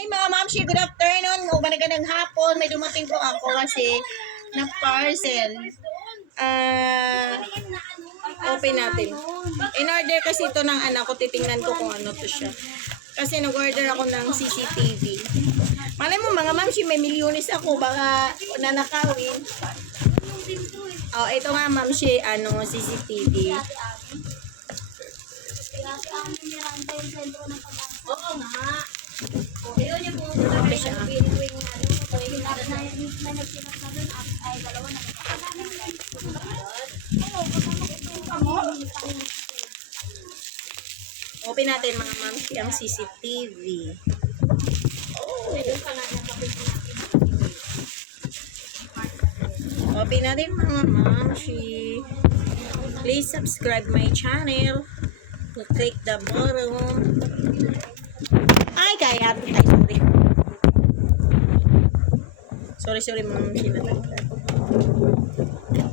Hey mga mamshi, good afternoon. Magandang hapon. May dumating po ako kasi na parcel. Open natin. In order kasi ito ng anak ko. Titingnan ko kung ano to siya. Kasi nag-order ako ng CCTV. Malay mo mga mamshi, may milyones ako. Baka nanakawin. Oh, ito nga mamshi, CCTV. Oo nga. Ayun yung pumunta siya. Open natin mga mamsi ang CCTV. Open natin mga mamsi. Please subscribe my channel. Click the button. Ay, kaya. Ay, sorry mga mamsi.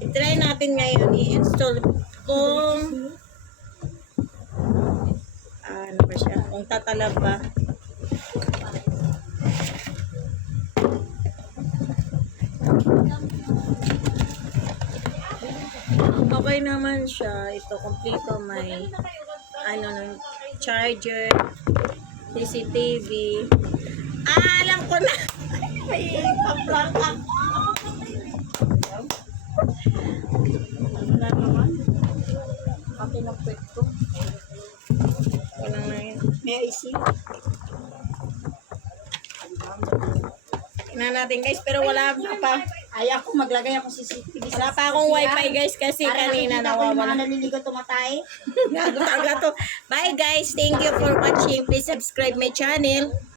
I-try natin ngayon i-install kung ano ba siya, kung tatalab ba. Okay naman siya. Ito kompleto, may charger, CCTV. Alam ko na. May paplaka. Wala naman. Pati na pwede. Wala na yun. May IC. Tingnan natin guys, pero wala pa. Ay ako maglagay ako CCTV. Wala pa akong wifi guys kasi kanina nawawala. Mga naliligo tumatay. Gago talaga to. Bye guys, thank you for watching. Please subscribe my channel.